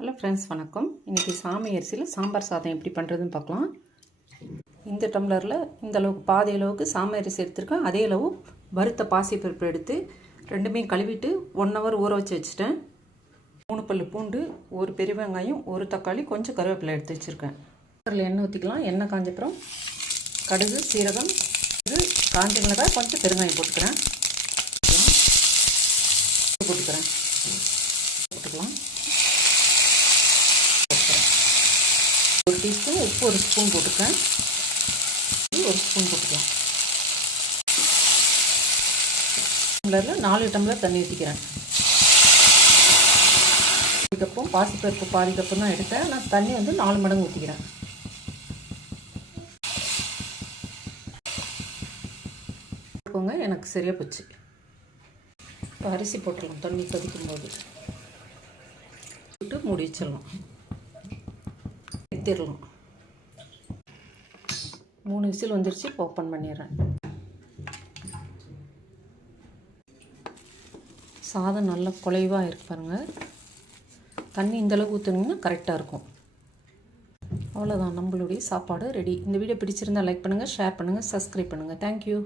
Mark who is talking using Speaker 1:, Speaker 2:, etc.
Speaker 1: Hello friends வணக்கம். இன்றைக்கி சாமி அரிசியில் சாம்பார் சாதம் எப்படி பண்ணுறதுன்னு பார்க்கலாம். இந்த டம்ளரில் இந்த அளவுக்கு பாதி அளவுக்கு சாமி அரிசி எடுத்திருக்கேன். அதே அளவு வறுத்த பாசிப்பருப்பு எடுத்து ரெண்டுமே கழுவிட்டு ஒன் ஹவர் ஊற வச்சு வச்சுட்டேன். மூணு பல்லு பூண்டு ஒரு பெரிய வெங்காயம் ஒரு தக்காளி கொஞ்சம் கருவேப்பிலை எடுத்து வச்சுருக்கேன். அதில் எண்ணெய் ஊற்றிக்கலாம் எண்ணெய் காஞ்சப்புறம் கடுகு சீரகம் இது காஞ்ச மிளகாய் கொஞ்சம் பெருங்காயம் போட்டுக்கிறேன். போட்டுக்கிறேன் போட்டுக்கலாம் ஒரு டீஸ்பூன் உப்பு ஒரு ஸ்பூன் போட்டுக்கேன் ஒரு ஸ்பூன் போட்டுக்கலாம். டம்ளரில் நாலு டம்ளர் தண்ணி ஊற்றிக்கிறேன் பாதி கப்பும் பாசிப்பருப்பு பாதி கப்பு தான் எடுத்தேன். நான் தண்ணி வந்து நாலு மடங்கு ஊற்றிக்கிறேன் போங்க எனக்கு சரியாக போச்சு. இப்போ அரிசி போட்டுடலாம். தண்ணி கொதிக்கும் போது போட்டு மூடி வச்சிடலாம். ஊற்றிடலாம் மூணு விசில் வந்துருச்சு இப்போ ஓப்பன் பண்ணிடுறேன். சாதம் நல்லா குலைவாக இருக்கு பாருங்கள் தண்ணி இந்தளவுக்கு ஊற்றுனீங்கன்னா கரெக்டாக இருக்கும். அவ்வளோதான் நம்மளுடைய சாப்பாடு ரெடி இந்த வீடியோ பிடிச்சிருந்தா லைக் பண்ணுங்கள் ஷேர் பண்ணுங்கள் சப்ஸ்கிரைப் பண்ணுங்கள் தேங்க்யூ